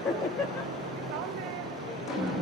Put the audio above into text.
Thank you.